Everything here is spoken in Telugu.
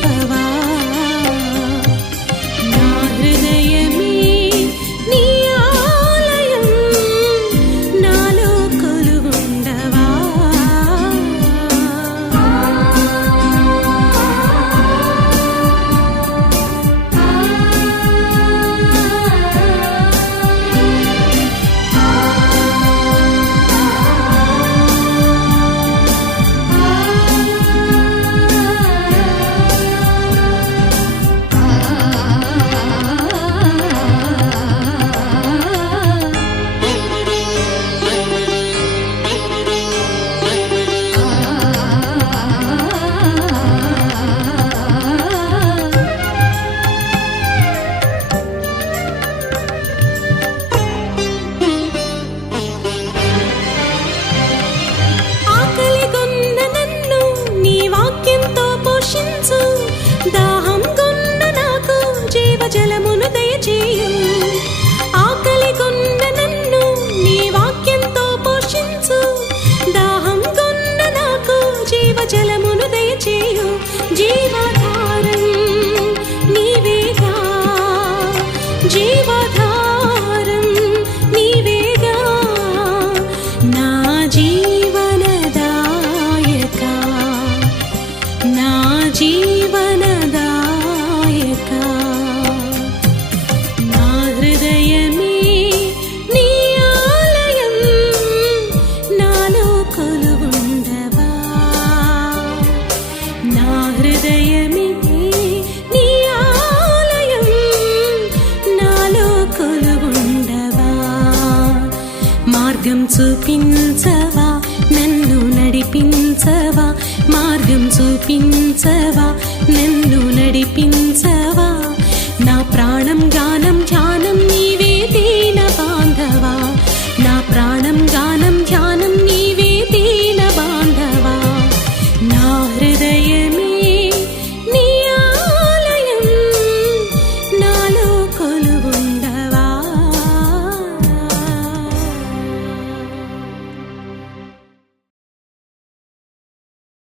నింపవా నా హృదయమే నీ ఆలయం నాలో కొలువుండవా దాహం కొన్న నాకు జీవజలమును దయచేయు ఆకలి కొన్న నన్ను నీ వాక్యంతో పోషించు దాహం కొన్న నాకు జీవజలమును దయచేయు జీవాధారం నీవేగా జీవాధారం నీవేగా నా జీవనదాయక నా జీవనదాయక నా హృదయమే నీ ఆలయం నాలో కొలువుండవా నా హృదయమే నీ ఆలయం నాలో కొలువుండవా మార్గం చూపించవా నన్ను నడిపించవా మార్గం చూపించవా నన్ను నడిపించవా నా ప్రాణం గానం ధ్యానం నీవే దీన బాంధవా నా ప్రాణం గానం ధ్యానం నీవే దీన బాంధవా నా హృదయ